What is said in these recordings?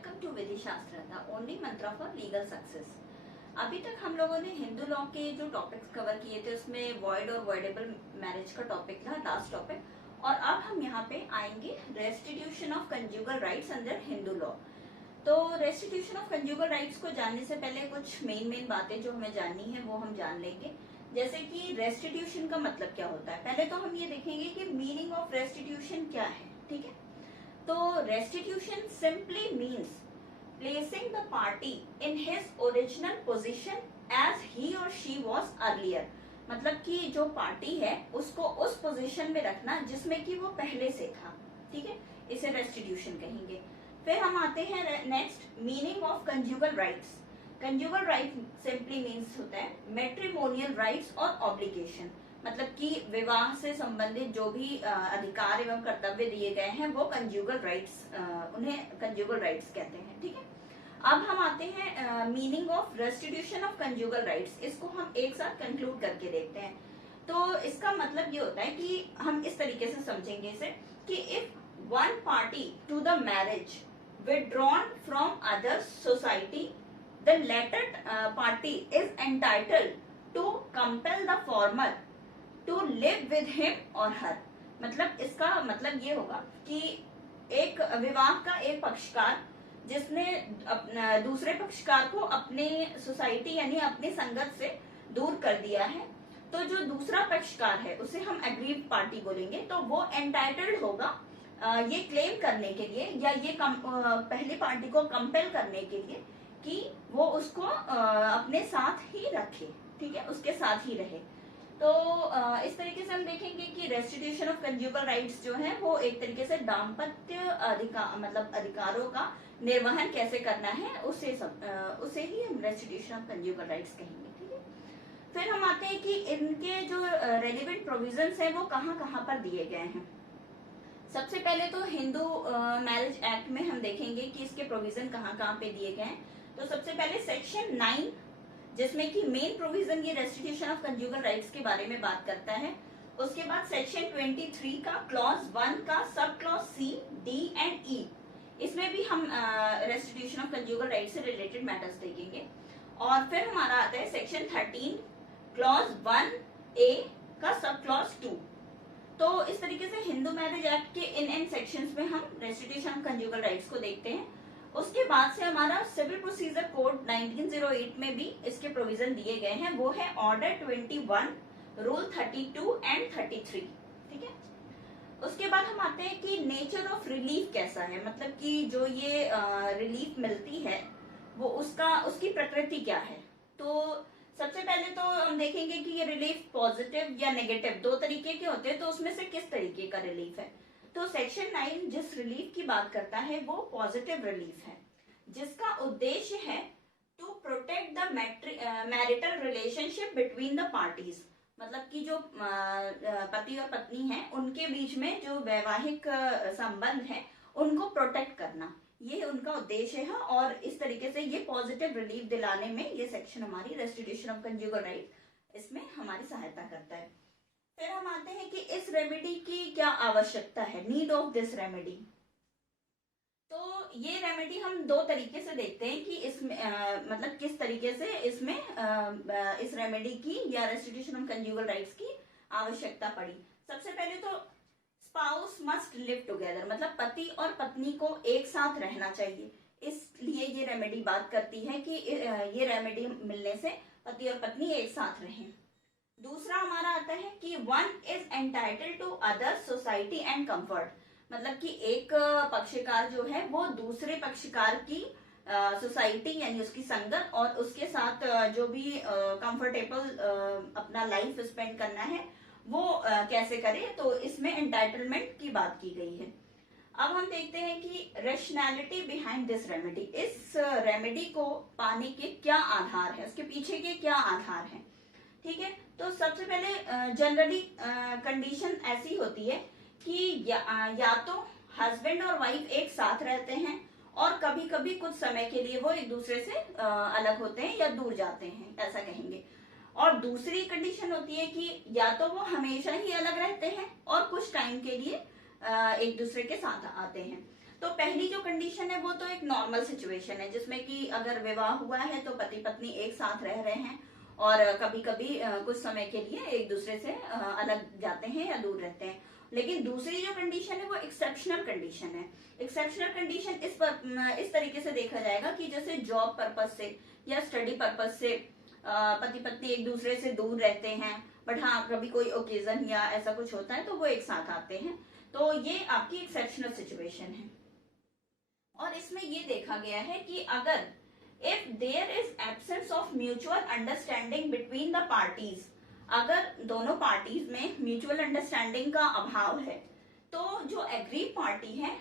Welcome to विधि शास्त्र, the only मंत्र for legal success. अभी तक हम लोगों ने हिंदू लॉ के जो टॉपिक्स कवर किए थे उसमें वॉइड और वॉइडेबल मैरिज का टॉपिक था लास्ट टॉपिक, और अब हम यहाँ पे आएंगे restitution of conjugal rights under Hindu law. तो रेस्टिट्यूशन ऑफ कंज्यूगल राइट्स को जानने से पहले कुछ मेन बातें जो हमें जाननी है वो हम जान लेंगे। जैसे कि रेस्टिट्यूशन का मतलब क्या होता है, पहले तो हम ये देखेंगे कि मीनिंग ऑफ रेस्टिट्यूशन क्या है। ठीक है, तो restitution simply means placing the party in his original position as he और शी वाज अर्लियर। मतलब कि जो पार्टी है उसको उस पोजीशन में रखना जिसमें कि वो पहले से था। ठीक है, इसे रेस्टिट्यूशन कहेंगे। फिर हम आते हैं next, meaning of conjugal rights. Conjugal right simply means होता है मैट्रिमोनियल राइट्स और ऑब्लिगेशन। मतलब कि विवाह से संबंधित जो भी अधिकार एवं कर्तव्य दिए गए हैं वो कंज्यूगल राइट्स, उन्हें कंज्यूगल राइट्स कहते हैं। ठीक है, अब हम आते हैं meaning of restitution of conjugal rights. इसको हम एक साथ कंक्लूड करके देखते हैं। तो इसका मतलब ये होता है कि हम इस तरीके से समझेंगे इसे कि if one party to the marriage withdrawn from other society, the latter party is entitled to compel the former to live with him or her। मतलब इसका मतलब ये होगा कि एक विवाह का एक पक्षकार जिसने दूसरे पक्षकार को अपने सोसाइटी यानी अपनी संगत से दूर कर दिया है, तो जो दूसरा पक्षकार है उसे हम एग्रीड पार्टी बोलेंगे। तो वो एंटाइटल्ड होगा ये क्लेम करने के लिए या ये पहली पार्टी को कंपेल करने के लिए कि वो उसको अपने साथ ही रखे। ठीक है, उसके साथ ही रहे। तो इस तरीके से हम देखेंगे कि रेस्टिट्यूशन ऑफ कंज्यूगल राइट्स जो है वो एक तरीके से दाम्पत्य अधिकार मतलब अधिकारों का निर्वहन कैसे करना है उसे ही हम रेस्टिट्यूशन ऑफ कंज्यूगल राइट्स कहेंगे। ठीक है, फिर हम आते हैं कि इनके जो रेलिवेंट प्रोविजंस है वो कहाँ कहाँ पर दिए गए हैं। सबसे पहले तो हिंदू मैरिज एक्ट में हम देखेंगे कि इसके प्रोविजन कहाँ कहाँ पे दिए गए हैं। तो सबसे पहले सेक्शन 9, जिसमें कि मेन प्रोविजन ये रेस्टिट्यूशन ऑफ कंज्यूगल राइट्स के बारे में बात करता है। उसके बाद सेक्शन 23 का क्लॉज 1 का sub clause C, D and E, इसमें भी हम रेस्टिट्यूशन ऑफ कंज्यूगल राइट्स से रिलेटेड मैटर्स देखेंगे। और फिर हमारा आता है सेक्शन 13 क्लॉज 1A का सब क्लॉज 2। तो इस तरीके से हिंदू मैरिज एक्ट के इन सेक्शंस में हम रेस्टिट्यूशन ऑफ कंज्यूगल राइट्स को देखते हैं। उसके बाद से हमारा सिविल प्रोसीजर कोड 1908 में भी इसके प्रोविजन दिए गए हैं। वो है ऑर्डर 21, रूल 32 एंड 33। ठीक है, उसके बाद हम आते हैं कि नेचर ऑफ रिलीफ कैसा है, मतलब कि जो ये रिलीफ मिलती है वो उसकी प्रकृति क्या है। तो सबसे पहले तो हम देखेंगे कि ये रिलीफ पॉजिटिव या नेगेटिव दो तरीके के होते हैं, तो उसमें से किस तरीके का रिलीफ है। तो सेक्शन 9 जिस रिलीफ की बात करता है वो पॉजिटिव रिलीफ है, जिसका उद्देश्य है to protect the marital relationship between the parties. मतलब कि जो पति और पत्नी हैं उनके बीच में जो वैवाहिक संबंध है उनको प्रोटेक्ट करना, ये उनका उद्देश्य है। और इस तरीके से ये पॉजिटिव रिलीफ दिलाने में ये सेक्शन हमारी रेस्टिट्यूशन ऑफ कंज्यूगल राइट इसमें हमारी सहायता करता है। फिर हम आते हैं कि इस रेमेडी की क्या आवश्यकता है, नीड ऑफ दिस रेमेडी। तो ये रेमेडी हम दो तरीके से देखते हैं कि इसमें मतलब किस तरीके से इसमें इस रेमेडी की या रेस्टिट्यूशन ऑफ कंज्यूगल राइट्स की आवश्यकता पड़ी। सबसे पहले तो स्पाउस मस्ट लिव टुगेदर, मतलब पति और पत्नी को एक साथ रहना चाहिए, इसलिए ये रेमेडी बात करती है कि ये रेमेडी मिलने से पति और पत्नी एक साथ रहें। दूसरा हमारा आता है कि one is entitled to other society and comfort. मतलब कि एक पक्षकार जो है वो दूसरे पक्षकार की सोसाइटी यानी उसकी संगत और उसके साथ जो भी कंफर्टेबल अपना लाइफ स्पेंड करना है वो कैसे करे, तो इसमें एंटाइटलमेंट की बात की गई है। अब हम देखते हैं कि रैशनैलिटी बिहाइंड दिस रेमेडी, इस रेमेडी को पाने के क्या आधार है, उसके पीछे के क्या आधार हैं। ठीक है, तो सबसे पहले जनरली कंडीशन ऐसी होती है कि या तो हस्बैंड और वाइफ एक साथ रहते हैं और कभी कभी कुछ समय के लिए वो एक दूसरे से अलग होते हैं या दूर जाते हैं, ऐसा कहेंगे। और दूसरी कंडीशन होती है कि या तो वो हमेशा ही अलग रहते हैं और कुछ टाइम के लिए एक दूसरे के साथ आते हैं। तो पहली जो कंडीशन है वो तो एक नॉर्मल सिचुएशन है, जिसमें कि अगर विवाह हुआ है तो पति पत्नी एक साथ रह रहे हैं और कभी कभी कुछ समय के लिए एक दूसरे से अलग जाते हैं या दूर रहते हैं। लेकिन दूसरी जो कंडीशन है वो एक्सेप्शनल कंडीशन है। एक्सेप्शनल कंडीशन इस तरीके से देखा जाएगा कि जैसे जॉब पर्पज से या स्टडी पर्पज से पति पत्नी एक दूसरे से दूर रहते हैं, बट हाँ कभी कोई ओकेजन या ऐसा कुछ होता है तो वो एक साथ आते हैं, तो ये आपकी एक्सेप्शनल सिचुएशन है। और इसमें ये देखा गया है कि अगर if there is absence of mutual understanding between the parties, अगर दोनों पार्टीज में म्यूचुअल अंडरस्टैंडिंग का अभाव है, तो जो एग्री पार्टी है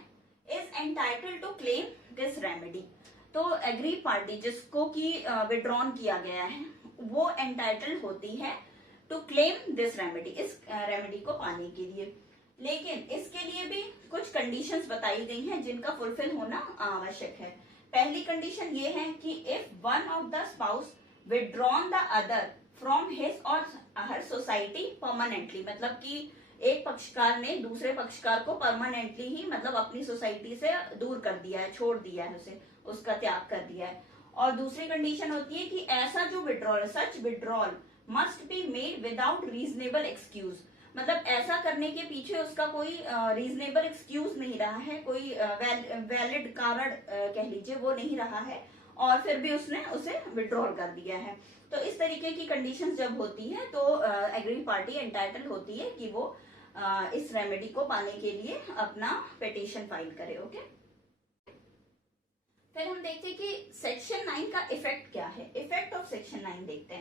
is entitled to claim this remedy. तो एग्री पार्टी जिसको कि विड्रॉन किया गया है वो एंटाइटल्ड होती है टू क्लेम दिस रेमेडी, इस रेमेडी को पाने के लिए। लेकिन इसके लिए भी कुछ कंडीशंस बताई गई हैं जिनका फुलफिल होना आवश्यक है। पहली कंडीशन ये है कि if one of the spouse withdrawn the other from his और हर सोसाइटी परमानेंटली, मतलब कि एक पक्षकार ने दूसरे पक्षकार को परमानेंटली ही मतलब अपनी सोसाइटी से दूर कर दिया है, छोड़ दिया है, उसे उसका त्याग कर दिया है। और दूसरी कंडीशन होती है कि ऐसा जो withdrawal, such withdrawal must be made without reasonable excuse, मतलब ऐसा करने के पीछे उसका कोई रीजनेबल एक्सक्यूज नहीं रहा है, कोई वैलिड कारण कह लीजिए वो नहीं रहा है, और फिर भी उसने उसे विड्रॉल कर दिया है। तो इस तरीके की कंडीशंस जब होती है तो एग्री पार्टी एंटाइटल होती है कि वो इस रेमेडी को पाने के लिए अपना पिटीशन फाइल करे। ओके, फिर हम देखते हैं कि सेक्शन 9 का इफेक्ट क्या है। इफेक्ट ऑफ सेक्शन 9 देखते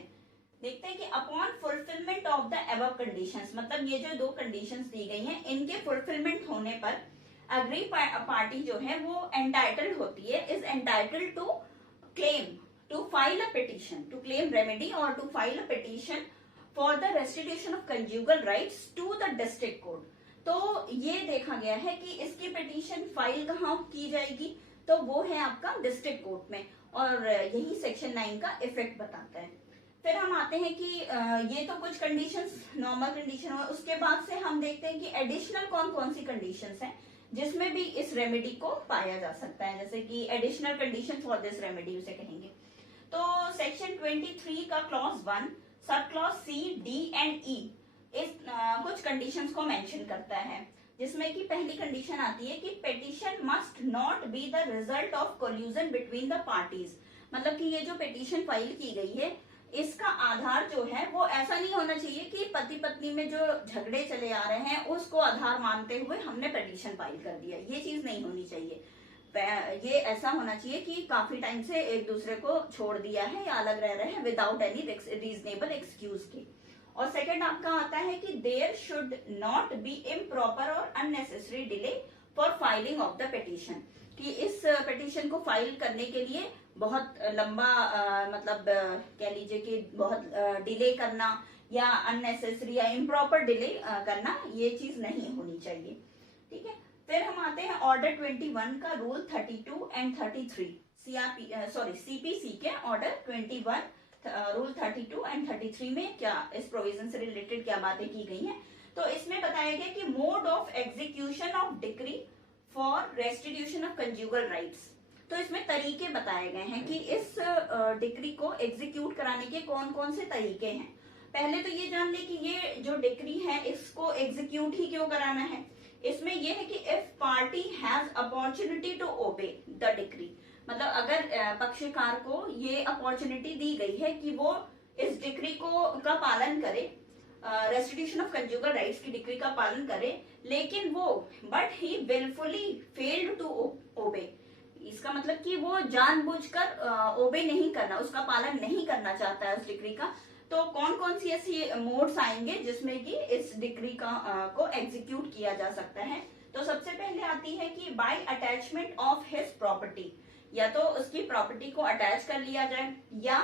हैं कि upon fulfilment of the above conditions, मतलब ये जो दो कंडीशंस दी गई हैं इनके फुलफिलमेंट होने पर एग्री पार्टी जो है वो एंटाइटल्ड होती है, is entitled to claim, to file a petition, to claim remedy और to file a petition for the restitution of conjugal rights to the district court. तो ये देखा गया है कि इसकी पिटीशन फाइल कहाँ की जाएगी, तो वो है आपका डिस्ट्रिक्ट कोर्ट में, और यही सेक्शन 9 का इफेक्ट बताता है। फिर हम आते हैं कि ये तो कुछ कंडीशंस नॉर्मल कंडीशन है, उसके बाद से हम देखते हैं कि एडिशनल कौन कौन सी कंडीशंस हैं जिसमें भी इस रेमेडी को पाया जा सकता है, जैसे कि additional condition for this remedy उसे कहेंगे। तो सेक्शन 23 का clause 1 sub clause C, D and E इस कुछ कंडीशंस को मेंशन करता है, जिसमें कि पहली कंडीशन आती है कि petition must not be the result of collusion between the parties, मतलब कि ये जो पिटीशन फाइल की गई है इसका आधार जो है वो ऐसा नहीं होना चाहिए कि पति पत्नी में जो झगड़े चले आ रहे हैं उसको आधार मानते हुए हमने पिटीशन फाइल कर दिया, ये चीज नहीं होनी चाहिए। ये ऐसा होना चाहिए कि काफी टाइम से एक दूसरे को छोड़ दिया है या अलग रह रहे हैं विदाउट एनी रीजनेबल एक्सक्यूज के। और सेकंड आपका आता है कि there should not be improper और unnecessary delay for filing of the petition, कि इस पिटीशन को फाइल करने के लिए बहुत लंबा मतलब कह लीजिए कि बहुत डिले करना या अननेसेसरी या इम्प्रॉपर डिले करना, ये चीज नहीं होनी चाहिए। ठीक है, फिर हम आते हैं ऑर्डर 21 का रूल 32 एंड 33, सीपीसी के ऑर्डर 21 रूल 32 एंड 33 में क्या इस प्रोविजन से रिलेटेड क्या बातें की गई हैं। तो इसमें बताया गया कि mode of execution of decree for restitution of conjugal rights, तो इसमें तरीके बताए गए हैं कि इस डिक्री को एग्जीक्यूट कराने के कौन कौन से तरीके हैं। पहले तो ये जान ले कि ये जो डिक्री है इसको एग्जीक्यूट ही क्यों कराना है। इसमें यह है कि if party has opportunity to obey the decree, मतलब अगर पक्षकार को ये अपॉर्चुनिटी दी गई है कि वो इस डिक्री का पालन करे, रेस्टिट्यूशन ऑफ कंज्यूगल राइट्स की डिक्री का पालन करे, लेकिन वो but he wilfully failed to obey, इसका मतलब कि वो जानबूझकर ओबे नहीं करना, उसका पालन नहीं करना चाहता है उस डिक्री का। तो कौन कौन सी ऐसी मोड्स आएंगे जिसमें कि इस डिक्री को एग्जीक्यूट किया जा सकता है। तो सबसे पहले आती है कि by attachment of his property, या तो उसकी प्रॉपर्टी को अटैच कर लिया जाए, या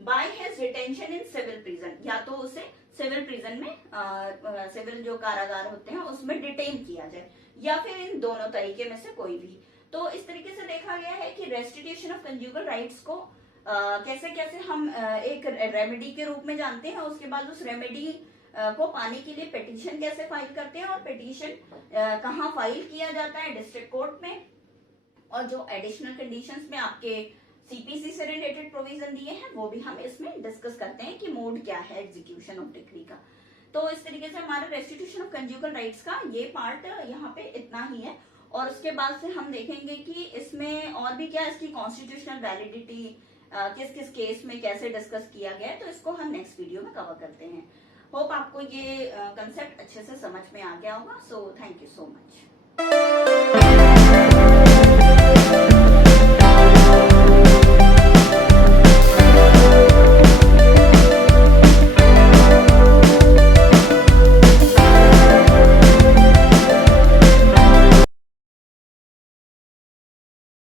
by his retention in civil prison, या तो उसे सिविल प्रिजन में सिविल जो कारागार होते हैं उसमें डिटेन किया जाए, या फिर इन दोनों तरीके में से कोई भी। तो इस तरीके से देखा गया है कि रेस्टिट्यूशन ऑफ कंज्यूगल राइट्स को कैसे कैसे हम एक रेमेडी के रूप में जानते हैं, उसके बाद उस रेमेडी को पाने के लिए पिटीशन कैसे फाइल करते हैं, और पिटीशन कहाँ फाइल किया जाता है, डिस्ट्रिक्ट कोर्ट में, और जो एडिशनल कंडीशंस में आपके सीपीसी से रिलेटेड प्रोविजन दिए हैं वो भी हम इसमें डिस्कस करते हैं कि मोड क्या है एग्जीक्यूशन ऑफ डिक्री का। तो इस तरीके से हमारा रेस्टिट्यूशन ऑफ कंज्यूगल राइट्स का ये पार्ट यहाँ पे इतना ही है। और उसके बाद से हम देखेंगे कि इसमें और भी क्या इसकी कॉन्स्टिट्यूशनल वैलिडिटी किस किस केस में कैसे डिस्कस किया गया है, तो इसको हम नेक्स्ट वीडियो में कवर करते हैं। होप आपको ये कंसेप्ट अच्छे से समझ में आ गया होगा। So thank you so much.